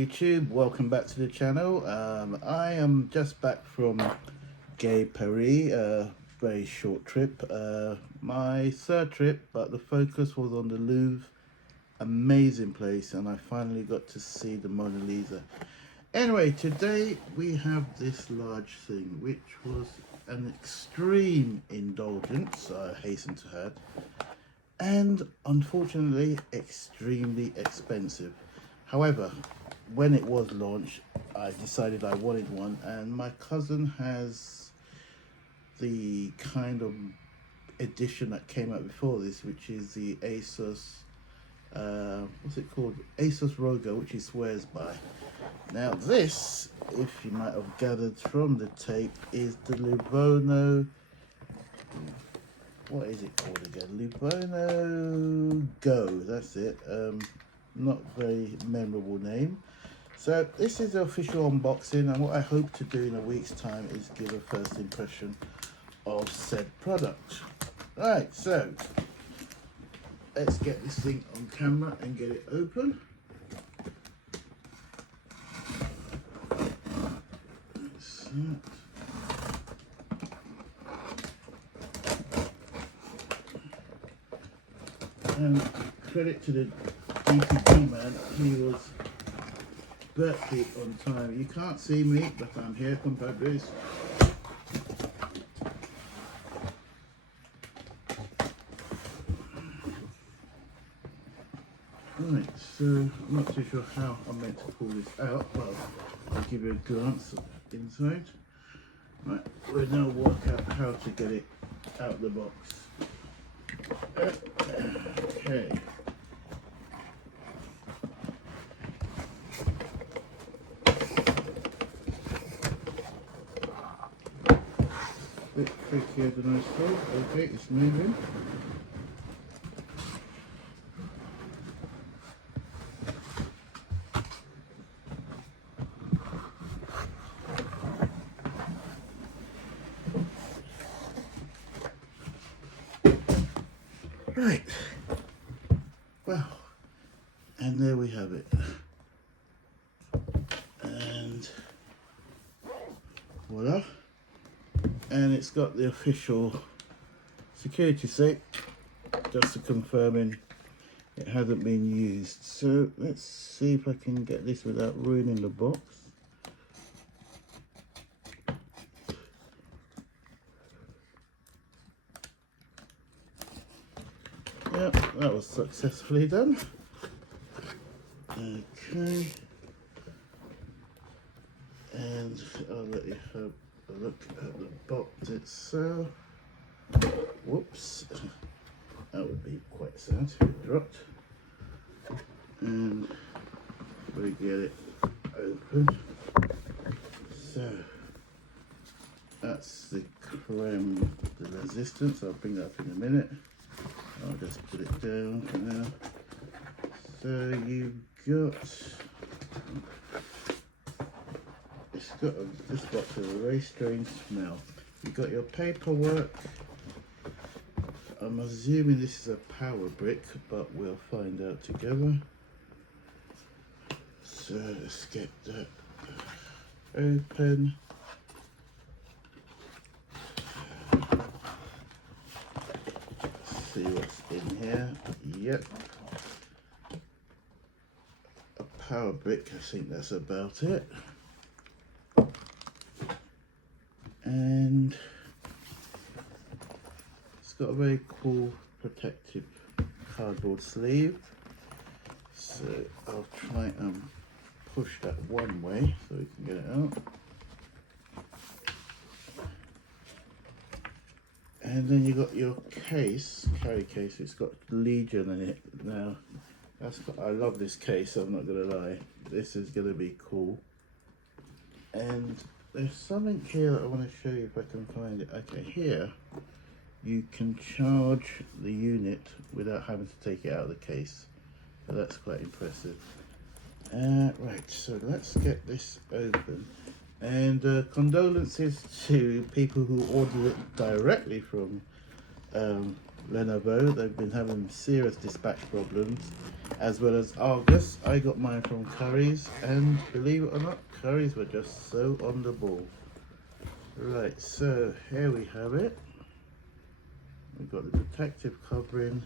YouTube, welcome back to the channel. I am just back from Gay Paris, a very short trip, my third trip, but the focus was on the Louvre. Amazing place, and I finally got to see the Mona Lisa. Anyway, today we have this large thing, which was an extreme indulgence, I hasten to add, and unfortunately extremely expensive. However, when it was launched, I decided I wanted one, and my cousin has the kind of edition that came out before this, which is the Asus, what's it called? Asus Rogo, which he swears by. Now this, if you might have gathered from the tape, is the Lenovo, what is it called again? Lenovo Go, that's it. Not very memorable name. So this is the official unboxing, and what I hope to do in a week's time is give a first impression of said product. Right, so let's get this thing on camera and get it open. And credit to the DPG man, he was birthday on time. You can't see me, but I'm here, compadres. Right, so I'm not too sure how I'm meant to pull this out, but I'll give you a glance inside. Right, we'll now work out how to get it out of the box. Okay. Bit trickier than I thought. Okay, it's moving. Right, well, and there we have it, and voila, and it's got the official security tape, just to confirming it hasn't been used. So let's see if I can get this without ruining the box. Yep, that was successfully done. Okay, and I'll let you have a look at the box itself. Whoops, that would be quite sad if it dropped. And we get it open. So that's the creme de resistance. I'll bring that up in a minute. I'll just put it down for now. So you've got, this box has a very strange smell. You've got your paperwork. I'm assuming this is a power brick, but we'll find out together. So let's get that open. See what's in here. Yep, a power brick, I think that's about it. And it's got a very cool protective cardboard sleeve, so I'll try and push that one way so we can get it out. And then you got your case, carry case. It's got Legion in it. Now, I love this case, I'm not gonna lie. This is gonna be cool. And there's something here that I want to show you if I can find it. Okay, here you can charge the unit without having to take it out of the case. So that's quite impressive. Right, so let's get this open. And condolences to people who ordered it directly from Lenovo. They've been having serious dispatch problems, as well as Argus. I got mine from Curry's, and believe it or not, Curry's were just so on the ball. Right, so here we have it. We've got the protective covering.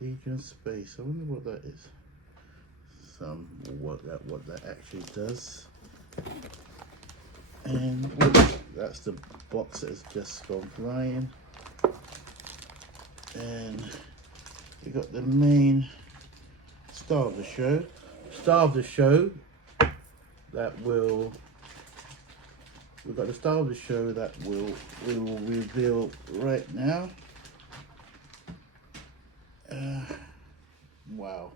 Legion Space. I wonder what that is. What that actually does. And that's the box that has just gone flying. And we got the main star of the show. Star of the show that will. We've got the star of the show that we will reveal right now. Wow.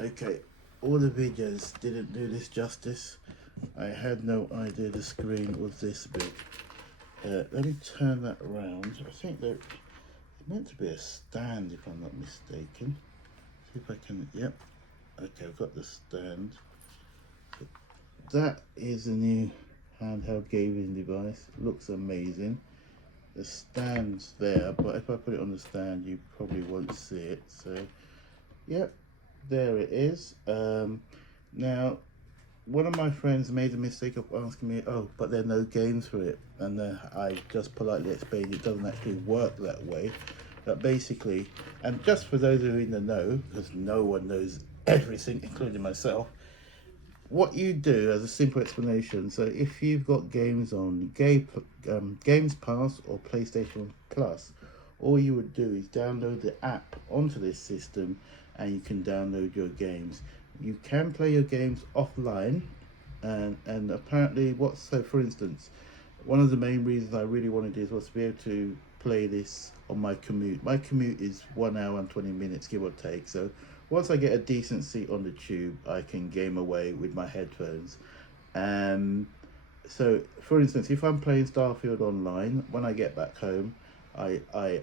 Okay, all the videos didn't do this justice. I had no idea the screen was this big. Let me turn that around. I think that it's meant to be a stand, if I'm not mistaken. See if I can. Yep. Okay, I've got the stand. That is a new handheld gaming device. Looks amazing. The stand's there, but if I put it on the stand, you probably won't see it. So, yep, there it is. Now, one of my friends made the mistake of asking me, oh, but there are no games for it. And I just politely explained it doesn't actually work that way. But basically, and just for those who are in the know, because no one knows everything, including myself, what you do as a simple explanation, so if you've got games on Games Pass or PlayStation Plus, all you would do is download the app onto this system and you can download your games. You can play your games offline, and apparently so for instance, one of the main reasons I really wanted this was to be able to play this on my commute. My commute is 1 hour and 20 minutes, give or take, so once I get a decent seat on the tube, I can game away with my headphones. So, for instance, if I'm playing Starfield online, when I get back home, I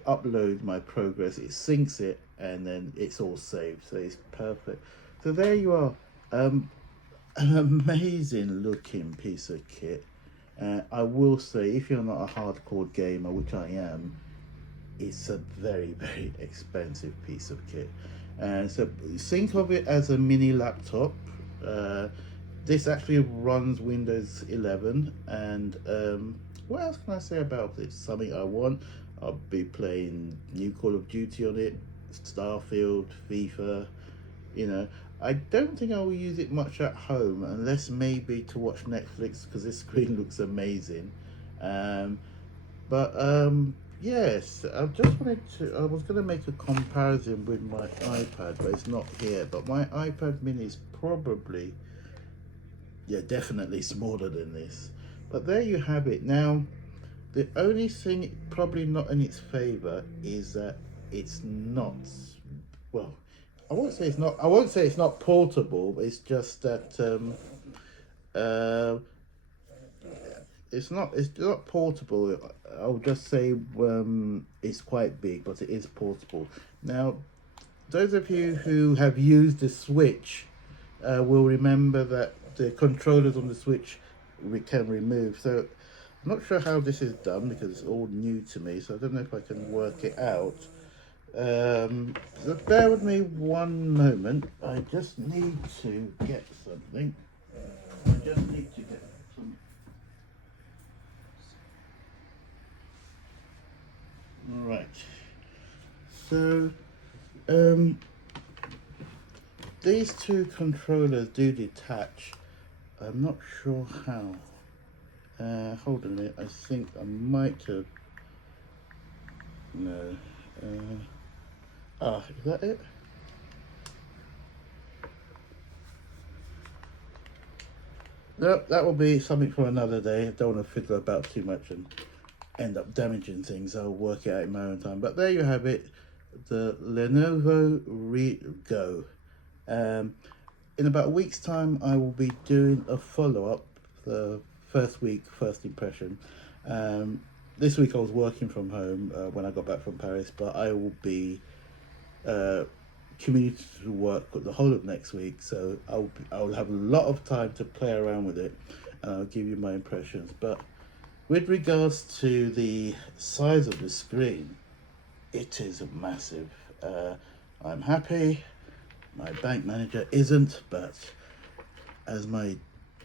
upload my progress, it syncs it, and then it's all saved, so it's perfect. So there you are, an amazing looking piece of kit. I will say, if you're not a hardcore gamer, which I am, it's a very, very expensive piece of kit. So think of it as a mini laptop. This actually runs Windows 11, and what else can I say about this? Something I want. I'll be playing new Call of Duty on it, Starfield, FIFA. You know, I don't think I will use it much at home, unless maybe to watch Netflix, because this screen looks amazing. Yes, I was going to make a comparison with my iPad, but it's not here. But my iPad mini is probably, yeah, definitely smaller than this. But there you have it. Now, the only thing probably not in its favor is that it's not, well, I won't say it's not portable, but it's just that it's not portable. I'll just say it's quite big, but it is portable. Now, those of you who have used the Switch will remember that the controllers on the Switch we can remove. So I'm not sure how this is done because it's all new to me, so I don't know if I can work it out. So bear with me one moment. I just need to get something. I just need to get some. Right. So, these two controllers do detach. I'm not sure how. Hold on a minute. I think I might have. No. Is that it? Nope, that will be something for another day. I don't want to fiddle about too much and end up damaging things. I'll work it out in my own time. But there you have it, the Lenovo Go. In about a week's time, I will be doing a follow-up, the first week, first impression. This week I was working from home when I got back from Paris, but I will be commuting to work the whole of next week, so I'll have a lot of time to play around with it, and I'll give you my impressions. But with regards to the size of the screen, it is massive. I'm happy. My bank manager isn't, but as my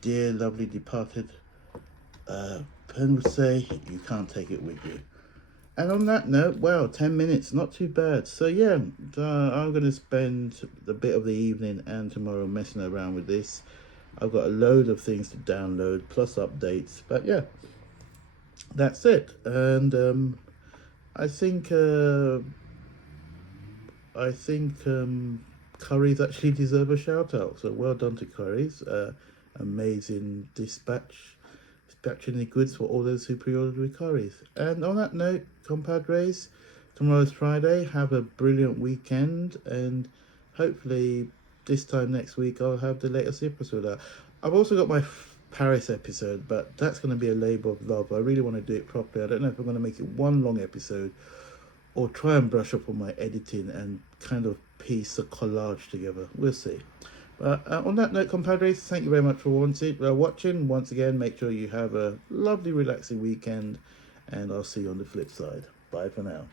dear, lovely departed pen would say, you can't take it with you. And on that note, well, 10 minutes, not too bad. So yeah, I'm going to spend a bit of the evening and tomorrow messing around with this. I've got a load of things to download, plus updates. But yeah, that's it. And I think Currys actually deserve a shout out. So well done to Currys. Amazing dispatching the goods for all those who pre-ordered with Currys. And on that note, compadres, tomorrow's Friday. Have a brilliant weekend, and hopefully this time next week I'll have the latest episode out. I've also got my Paris episode, but that's going to be a labour of love. I really want to do it properly. I don't know if I'm going to make it one long episode or try and brush up on my editing and kind of piece a collage together. We'll see. But on that note, compadres, thank you very much for watching. Once again, make sure you have a lovely, relaxing weekend, and I'll see you on the flip side. Bye for now.